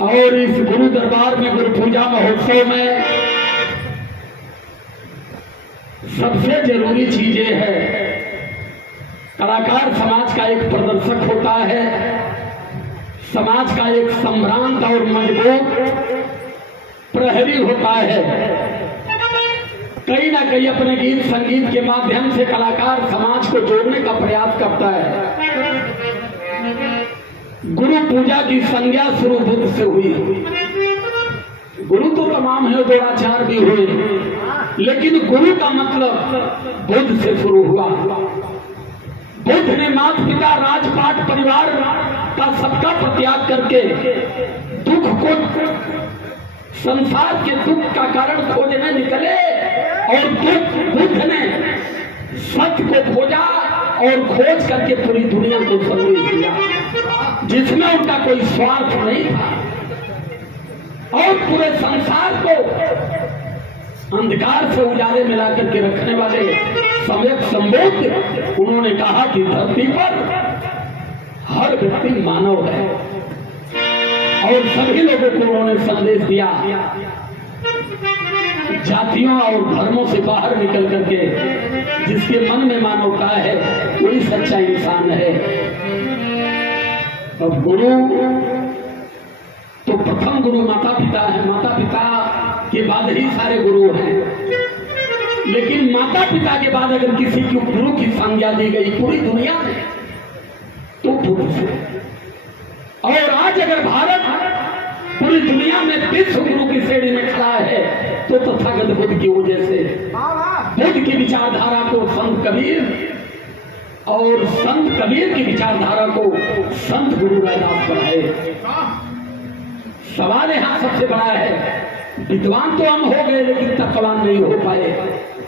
और इस गुरु दरबार में गुरु पूजा महोत्सव में सबसे जरूरी चीजें है, कलाकार समाज का एक प्रदर्शक होता है, समाज का एक सम्भ्रांत और मजबूत प्रहरी होता है। कहीं ना कहीं अपने गीत संगीत के माध्यम से कलाकार समाज को जोड़ने का प्रयास करता है। गुरु पूजा की संज्ञा शुरू बुद्ध से हुई। गुरु तो तमाम है, द्रोणाचार्य भी हुए, लेकिन गुरु का मतलब बुद्ध से शुरू हुआ। बुद्ध ने माता पिता राजपाट परिवार का सबका त्याग करके दुख को, संसार के दुख का कारण खोजने निकले और बुद्ध ने सत्य को खोजा और खोज करके पूरी दुनिया को संदेश दिया, जिसमें उनका कोई स्वार्थ नहीं था और पूरे संसार को अंधकार से उजाले में ला करके रखने वाले सम्यक संबोध। उन्होंने कहा कि धरती पर हर व्यक्ति मानव है और सभी लोगों को उन्होंने संदेश दिया, जातियों और धर्मों से बाहर निकल करके जिसके मन में मानवता है वही सच्चा इंसान है। अब गुरु तो प्रथम गुरु माता पिता है, माता पिता के बाद ही सारे गुरु हैं, लेकिन माता पिता के बाद अगर किसी को गुरु की संज्ञा दी गई पूरी दुनिया में तो बुद्ध से। और आज अगर भारत पूरी दुनिया में विश्व गुरु की श्रेणी में खड़ा है तो तथागत बुद्ध की वजह से। बुद्ध की विचारधारा को संत कबीर और संत कबीर की विचारधारा को संत गुरु रैदास बढ़ाए। सवाल यहाँ सबसे बड़ा है, विद्वान तो हम हो गए लेकिन तत्ववान नहीं हो पाए।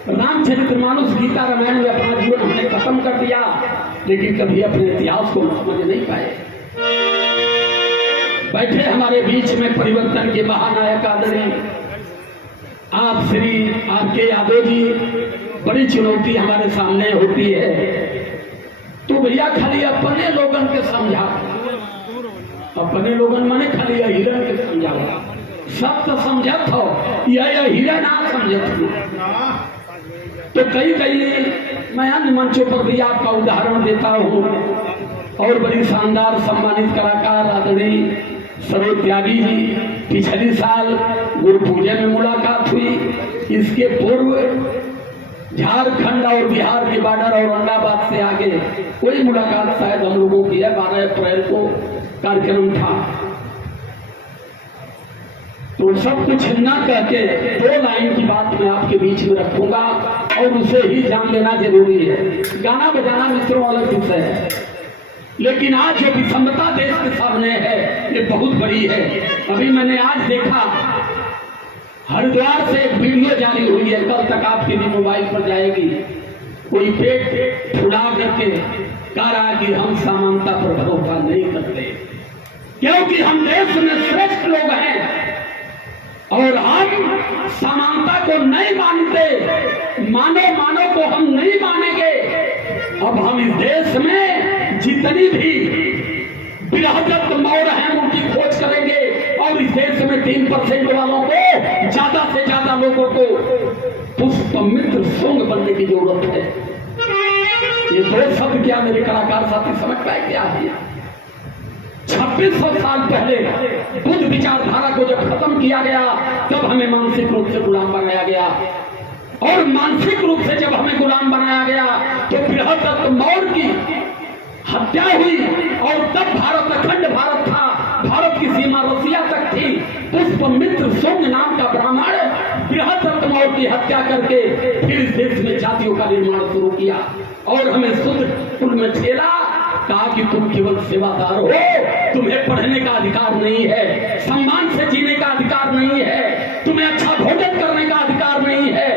रामचरितमानस गीता रामायण में अपना जीवन हमने खत्म कर दिया, लेकिन कभी अपने इतिहास को समझ नहीं पाए। बैठे हमारे बीच में परिवर्तन के महानायक आदरणीय आप श्री आर.के. यादव जी, बड़ी चुनौती हमारे सामने होती है तो भैया खाली अपने लोगन के समझा, अपने लोगन माने खाली हिरण के समझाओ, सब तो समझत हो, यह हिरण आप समझत हो। तो कई मैं अन्य मंचों पर भी आपका उदाहरण देता हूँ और बड़ी शानदार सम्मानित कलाकार आदरणीय सरोज त्यागी जी, पिछले साल गुरु पूजा में मुलाकात हुई। इसके पूर्व झारखंड और बिहार के बॉर्डर और औरंगाबाद से आगे कोई मुलाकात शायद हम लोगों की है, 12 अप्रैल को कार्यक्रम था। तो सब कुछ न कहके 2 लाइन की बात मैं आपके बीच में रखूंगा और उसे ही जान लेना जरूरी है। गाना बजाना मित्रों अलग विषय है, लेकिन आज जो विषमता देश के सामने है ये बहुत बड़ी है। अभी मैंने आज देखा हरिद्वार से एक वीडियो जारी हुई है, कल तक आपके भी मोबाइल पर जाएगी। कोई पेट फुला करके कह रहा है कि हम समानता पर भरोसा नहीं करते, क्योंकि हम देश में श्रेष्ठ लोग हैं और हम समानता को नहीं मानते, मानव को हम नहीं मानेंगे। अब हम इस देश में जितनी भी बृहदत्त मौर्य हैं उनकी खोज करेंगे और इस देश में 3% वालों को, ज्यादा से ज्यादा लोगों को पुष्पमित्र शुंग बनने की जरूरत है। ये 2 शब्द क्या मेरे कलाकार साथी समझ पाए क्या है? 2600 साल पहले बुद्ध विचारधारा को जब खत्म किया गया तब हमें मानसिक रूप से गुलाम बनाया गया, और मानसिक रूप से जब हमें गुलाम बनाया गया तो बृहदत्त मौर्य की हत्या हुई और तब भारत अखंड भारत था, भारत की सीमा रसिया तक थी। पुष्पमित्र शुंग नाम का ब्राह्मण बृहदत्त मौर्य की हत्या करके फिर इस देश में जातियों का निर्माण शुरू किया और हमें शुद्ध कुल में ठेला, कहा कि तुम केवल सेवादार हो, तुम्हें पढ़ने का अधिकार नहीं है, सम्मान से जीने का अधिकार नहीं है, तुम्हें अच्छा भोजन करने का अधिकार नहीं है।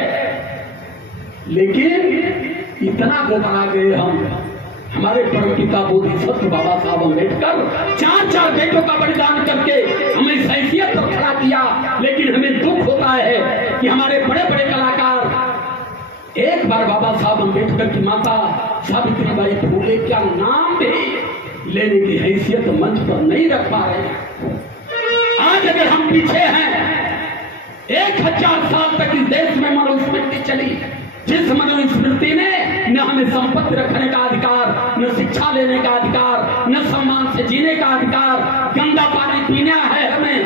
लेकिन इतना घबरा गए हम, हमारे परमपिता बोधिसत्व बाबा साहब अम्बेडकर 4 बेटों का बलिदान करके हमें इस हैसियत पर खड़ा किया, लेकिन हमें दुख होता है कि हमारे बड़े बड़े कलाकार एक बार बाबा साहब अम्बेडकर की माता सावित्रीबाई फूले का नाम भी लेने की हैसियत मंच पर नहीं रख पा रहे हैं। पीछे हैं। 1000 साल तक इस देश में मनुस्मृति चली, जिस मनुस्मृति ने न हमें संपत्ति रखने का अधिकार, न शिक्षा लेने का अधिकार, न सम्मान से जीने का अधिकार, गंदा पानी पीना है हमें,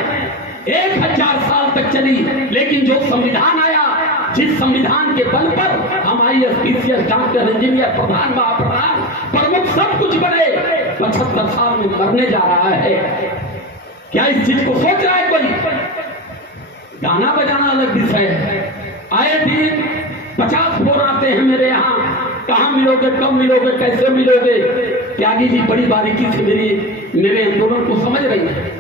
1000 साल तक चली। लेकिन जो संविधान आया, जिस संविधान के बल पर हम IAS, PCS, डॉक्टर, इंजीनियर, प्रधान, महाप्रधान, प्रमुख सब कुछ बने, 75 साल में मरने जा रहा है। क्या इस चीज को सोच रहा है कोई? गाना बजाना अलग विषय है। आए दिन 50 फोन आते हैं मेरे यहाँ, कहाँ मिलोगे, कब मिलोगे, कैसे मिलोगे। त्यागी जी बड़ी बारीकी से मेरे आंदोलन को समझ रही है।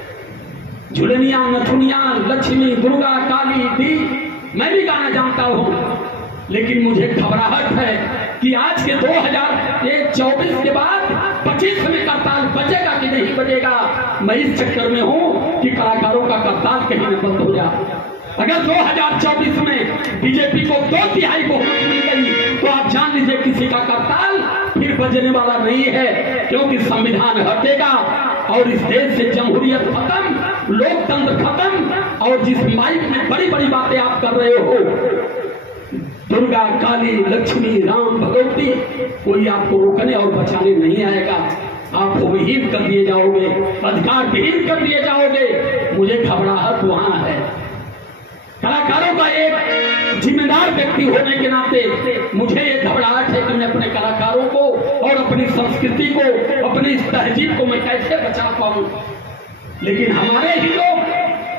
झुलनिया, नथुनिया, लक्ष्मी, दुर्गा, काली, दी, मैं भी गाना जानता हूँ, लेकिन मुझे घबराहट है कि आज के 2024 के बाद 25 में करताल बचेगा कि नहीं बचेगा। मैं इस चक्कर में हूँ कि कलाकारों का करताल कहीं न बंद हो जाए। अगर 2024 में बीजेपी को 2/3 बहुमत मिल गई तो आप जान लीजिए किसी का करताल फिर बजने वाला नहीं है, क्योंकि संविधान हटेगा और इस देश से जमहूरियत खत्म, लोकतंत्र खत्म। और जिस माइक में बड़ी बड़ी बातें आप कर रहे हो, दुर्गा, काली, लक्ष्मी, राम, भगवती, कोई आपको रोकने और बचाने नहीं आएगा। आप विहीन कर दिए जाओगे, अधिकार विहीन कर दिए जाओगे। मुझे घबराहट वहां है। कलाकारों का एक जिम्मेदार व्यक्ति होने के नाते मुझे ये घबराहट है कि मैं अपने कलाकारों को और अपनी संस्कृति को, अपनी इस तहजीब को मैं कैसे बचा पाऊं। लेकिन हमारे ही लोग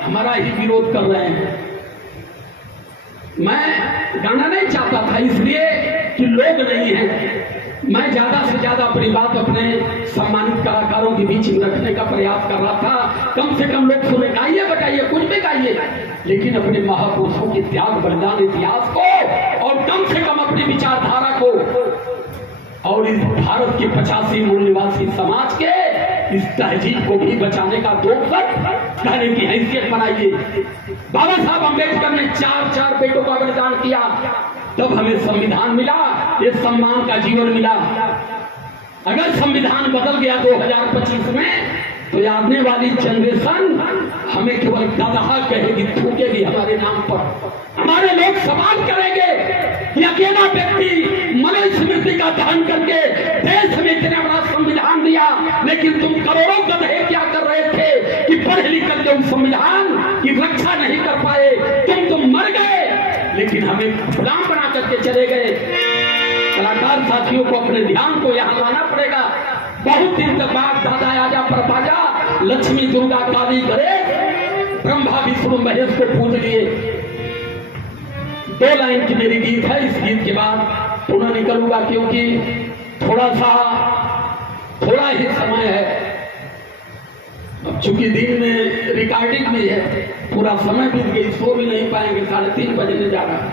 हमारा ही विरोध कर रहे हैं। मैं गाना नहीं चाहता था इसलिए कि लोग नहीं हैं। मैं ज्यादा से ज्यादा अपनी बात अपने सम्मानित कलाकारों के बीच में रखने का प्रयास कर रहा था। कम से कम लोग सुने, गाइए बजाइए, कुछ भी गाइए, लेकिन अपने महापुरुषों के त्याग, बलिदान, इतिहास को और कम से कम अपनी विचारधारा को और इस भारत के 85 मूल निवासी समाज के इस तहजीब को भी बचाने का 2 शब्द कहने की हैसियत बनाइए। बाबा साहब अम्बेडकर ने 4 बेटों का बलिदान किया, तब हमें संविधान मिला, ये सम्मान का जीवन मिला। अगर संविधान बदल गया 2025 में तो आने वाली जनरेशन हमें केवल गधा कहेगी, थूकेगी हमारे नाम पर। हमारे लोग सवाल करेंगे कि अकेला व्यक्ति मनुस्मृति का दहन करके देश में इतना बड़ा संविधान दिया, लेकिन तुम करोड़ों गधे क्या कर रहे थे कि पढ़ लिख करके उस संविधान की रक्षा नहीं कर पाए। तुम मर गए, लेकिन हमें गुलाम बना करके चले गए। कलाकार साथियों को अपने ध्यान को यहाँ लाना पड़ेगा। बहुत दिन तक बाद दादा आजा परपाजा, लक्ष्मी, दुर्गा, काली, गणेश, ब्रह्मा, विष्णु, महेश को पूज लिए। 2 लाइन की मेरी गीत है। इस गीत के बाद पुनः निकलूंगा, क्योंकि थोड़ा ही समय है। अब चूंकि दिन में रिकॉर्डिंग भी है, पूरा समय बीत गई, सो भी नहीं पाएंगे, 3:30 बजने जा रहा है।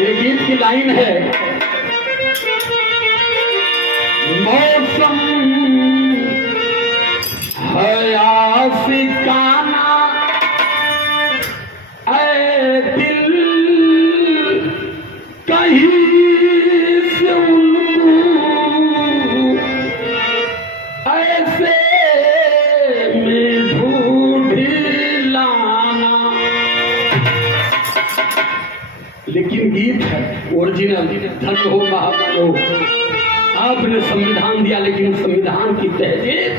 ये गीत की लाइन है, मौसम है आशिकाना, ऐ दिल कहीं से उल्लू ऐसे में ढूंढ लाना। लेकिन गीत है ओरिजिनल। धन हो महामानव, आपने संविधान दिया, लेकिन संविधान की तहजीब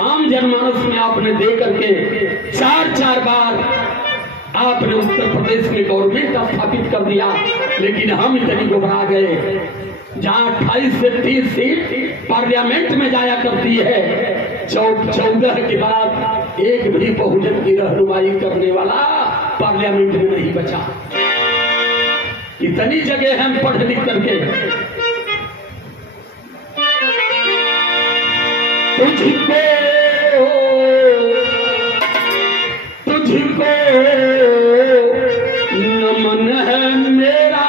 आम जनमानस में आपने दे करके 4 बार आपने उत्तर प्रदेश में गवर्नमेंट स्थापित कर दिया। लेकिन हम इतनी घबरा गए, जहां 28 से 30 सीट पार्लियामेंट में जाया करती है, 14 के बाद एक भी बहुजन की रहनुमाई करने वाला पार्लियामेंट में नहीं बचा। इतनी जगह हम पढ़ लिख करके तुझको नमन है मेरा,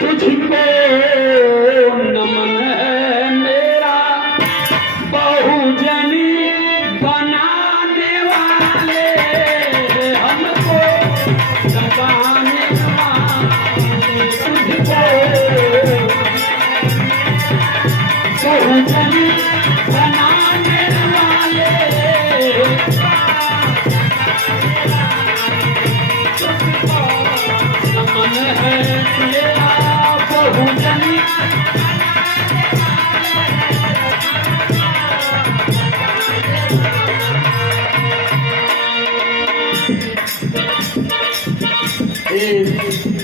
तुझको नमन है मेरा, बहुजनी बनाने वाले, हमको जगाने वाले, तुझको बहुजनी बना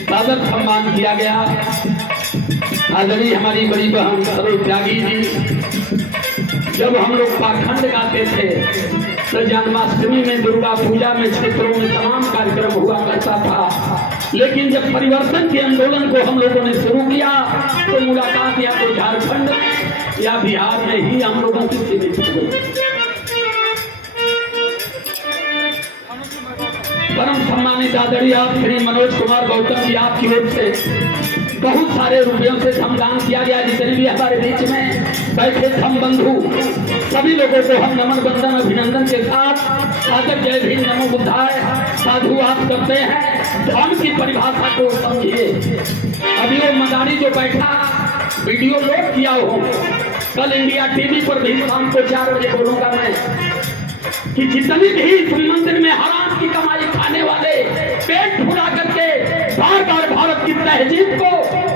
सादर सम्मान किया गया आदरणीय हमारी बड़ी बहन सरोज त्यागी जी। जब हम लोग पाखंड गाते थे तो जन्माष्टमी में, दुर्गा पूजा में, क्षेत्रों में तमाम कार्यक्रम हुआ करता था, लेकिन जब परिवर्तन के आंदोलन को हम लोगों ने शुरू किया तो मुलाकात या तो झारखंड या बिहार में ही हम लोगों की सीमित हो गई। परम सम्मानित आदरणीय आप श्री मनोज कुमार गौतम जी, आपकी ओर से बहुत सारे रुपयों से श्रमदान किया गया। जितने भी हमारे बीच में बैठे संबंधु सभी लोगों को हम नमन बंदन अभिनंदन के साथ सादर जय भीम नमो बुद्धाय साधुवाद करते हैं। धर्म की परिभाषा को समझिए। अभी वो मदारी जो बैठा वीडियो लोड किया हो, कल इंडिया टीवी पर भी शाम को 4 बजे बोलूंगा मैं कि जितनी भी इस मंदिर में हराम की कमाई खाने वाले पेट फुला करके बार बार भारत की तहजीब को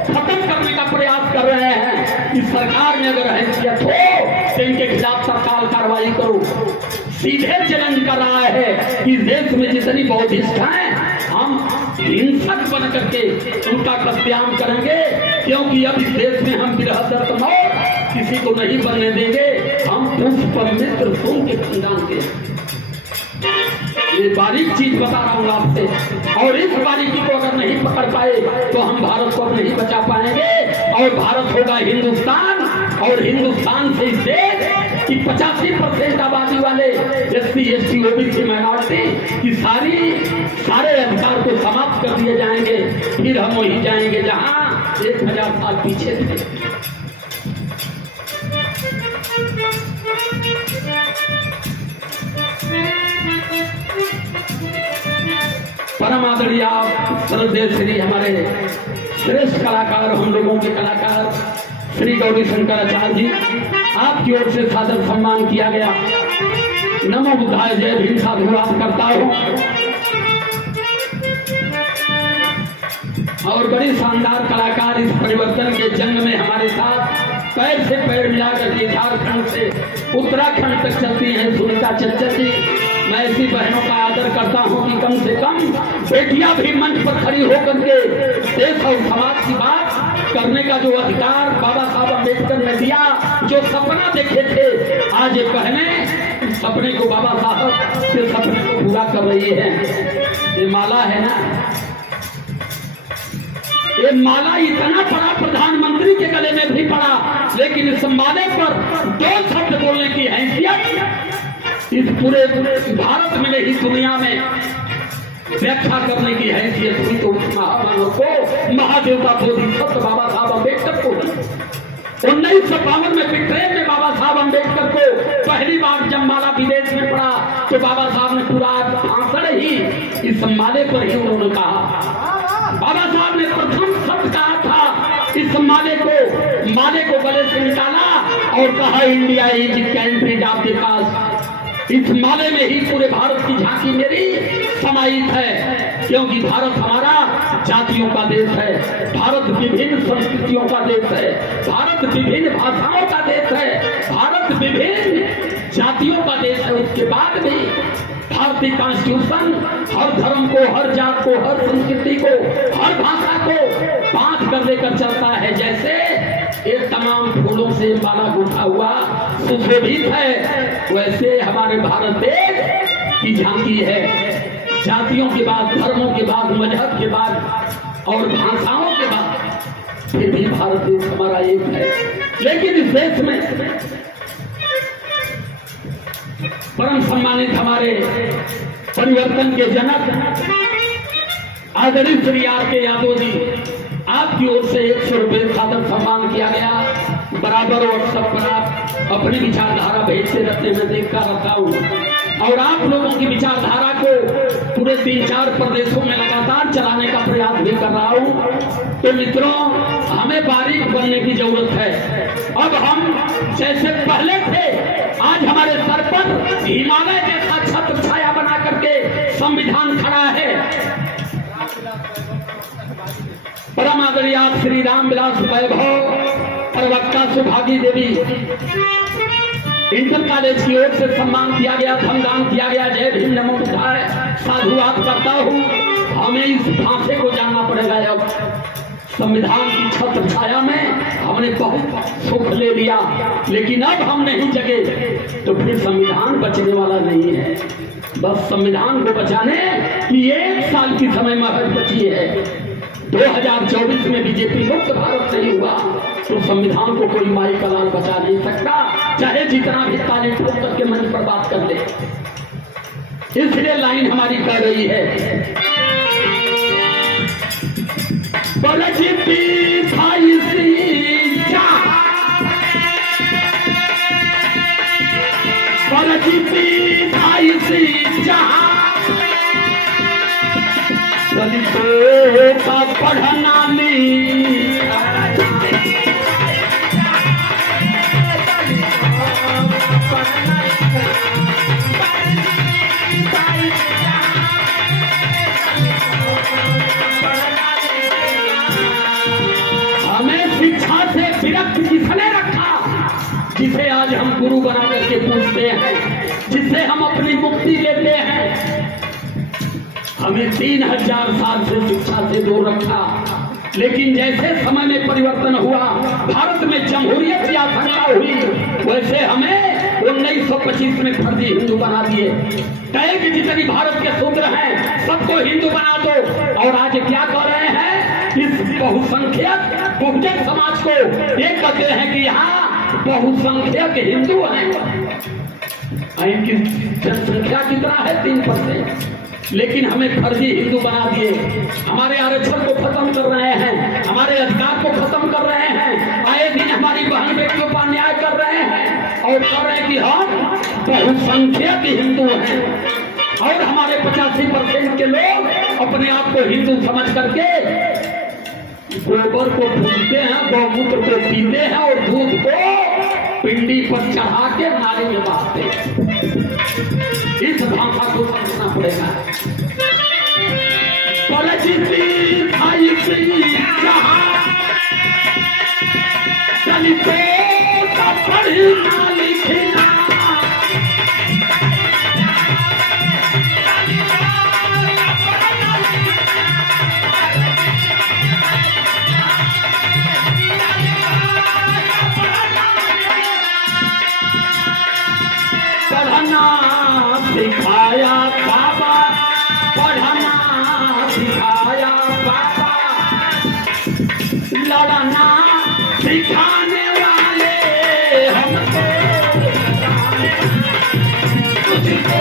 खत्म करने का प्रयास कर रहे हैं, इस सरकार में अगर हैसियत हो तो इनके खिलाफ तत्काल कार्रवाई करो। सीधे चैलेंज कर रहा है कि देश में जितनी बौद्धिस्ट हैं हम हिंसक बन करके उनका कत्लेआम करेंगे, क्योंकि अब इस देश में हम विरह मौत किसी को नहीं बनने देंगे। हम पुष्प मित्र सोम के खानदान के, ये बारीक चीज बता रहा हूँ आपसे, और इस बारीकी को अगर नहीं पकड़ पाए तो हम भारत को नहीं बचा पाएंगे। और भारत होगा हिंदुस्तान, और हिंदुस्तान से इस देश की 85% आबादी वाले SC ST OBC माइनॉरिटी की सारे अधिकार को समाप्त कर दिए जाएंगे। फिर हम वहीं जाएंगे जहाँ 1000 साल पीछे थे। परम आदरणीय श्रद्धेय श्री हमारे श्रेष्ठ कलाकार, हम लोगों के कलाकार श्री गौरी शंकर आचार्य जी, आपकी ओर से सादर सम्मान किया गया। नमो बुद्धाय जय भीम साधुवाद करता हूँ। और बड़ी शानदार कलाकार इस परिवर्तन के जंग में हमारे साथ पैर से पैर मिलाकर के झारखंड से उत्तराखंड तक चलती हैं सुनीता चंचल जी। मैं ऐसी बहनों का आदर करता हूं कि कम से कम बेटियां भी मंच पर खड़ी होकर के देश और समाज की बात करने का जो अधिकार बाबा साहब अम्बेडकर ने दिया, जो सपना देखे थे, आज ये बहनें सपने को, बाबा साहब के सपने को पूरा कर रही है। ये माला है ना, ये माला इतना बड़ा प्रधानमंत्री के गले में भी पड़ा, लेकिन इस माले पर 2 शब्द बोलने की हैसियत इस पूरे भारत में नहीं दुनिया में व्याख्या करने की हैसियत हुई तो उस महामानव को, महादेवता बोधिसत्व बाबा साहब अम्बेडकर को 1952 में ब्रिटेन में बाबा साहब अम्बेडकर को पहली बार जब माला विदेश में पड़ा तो बाबा साहब ने पूरा भाषण ही इस माले पर ही उन्होंने कहा। बाबा साहब ने प्रथम शब्द कहा था इस माले को गले से निकाला और कहा India is country of the past. इस माले में ही पूरे भारत की झांकी मेरी समाहित है, क्योंकि भारत हमारा जातियों का देश है, भारत विभिन्न संस्कृतियों का देश है, भारत विभिन्न भाषाओं का देश है, भारत विभिन्न जातियों का देश है। उसके बाद भी भारतीय कॉन्स्टिट्यूशन हर धर्म को, हर जात को, हर संस्कृति को, हर भाषा को बांध कर लेकर चलता है। जैसे ये तमाम फूलों से माला गुथा हुआ सुशोभित है, वैसे हमारे भारत देश की झांकी है। जातियों के बाद, धर्मों के बाद, मजहब के बाद और भाषाओं के बाद फिर भी भारत देश हमारा एक है। लेकिन इस देश में परम सम्मानित हमारे परिवर्तन के जनक आदरणीय श्री R.K. यादव जी, आपकी ओर से 100 रुपये सादर सम्मान किया गया। बराबर व्हाट्सएप पर आप अपनी विचारधारा भेजते रहते, मैं देखता रहता हूँ, और आप लोगों की विचारधारा को पूरे 3-4 प्रदेशों में लगातार चलाने का प्रयास भी कर रहा हूँ। तो मित्रों, हमें बारीक बनने की जरूरत है। अब हम जैसे पहले थे, आज हमारे सर पर हिमालय जैसा छत्र छाया बना करके संविधान खड़ा है। परम आदरणीय श्री रामविलास वैभव प्रवक्ता सुभागी देवी, इंटर कॉलेज की ओर से सम्मान किया गया, धनदान किया गया। जय भीम नमो बुद्धाय। साधुवाद करता हूँ। हमें इस फांसे को जानना पड़ेगा। अब संविधान की छत्र छाया में हमने बहुत सुख ले लिया, लेकिन अब हम नहीं जगे तो फिर संविधान बचने वाला नहीं है। बस संविधान को बचाने की 1 साल की समय महत्व बची है। 2024 में बीजेपी मुक्त भारत नहीं हुआ तो संविधान को कोई माई का लाल बचा नहीं सकता, चाहे जितना भी ताली ठोक करके मंच पर बात कर ले। इसलिए लाइन हमारी कह रही है, बलजीती भाई बलजीती भाई दलितों का पढ़ना हमें शिक्षा से विरक्त किसने रखा, जिसे आज हम गुरु बना करके पूछते हैं, जिससे हम अपनी मुक्ति लेते हैं। हमें 3000 साल से शिक्षा से दूर रखा, लेकिन जैसे समय में परिवर्तन हुआ, भारत में जमहूरियत की आशंका हुई, वैसे हमें 1925 में फर्जी हिंदू बना दिए। कहे कि जितनी भारत के शूद्र हैं सबको हिंदू बना दो। और आज क्या कर रहे हैं, इस बहुसंख्यक बहुजन समाज को ये कहते हैं कि यहाँ बहुसंख्यक हिंदू हैं। इनकी जनसंख्या कितना है, 3%, लेकिन हमें फर्जी हिंदू बना दिए। हमारे आरक्षण को खत्म कर रहे हैं, हमारे अधिकार को खत्म कर रहे हैं। आए दिन हमारी बहन बेटियों पर अन्याय कर रहे हैं और कह रहे हैं कि हम बहुसंख्यक हिंदू हैं। और हमारे 85% के लोग अपने आप को हिंदू समझ करके गोबर को पूजते हैं, गौमूत्र को पीते हैं और दूध को पिंडी पर चढ़ा के नाले में बहाते हैं। इस भाषा को समझना पड़ेगा। बलजीती भाई दलितों का पढ़ना लिखना, पढ़ना सिखाया बाबा, पढ़ना सिखाया बाबा, लड़ना सिखाने वाले हमको तुझको।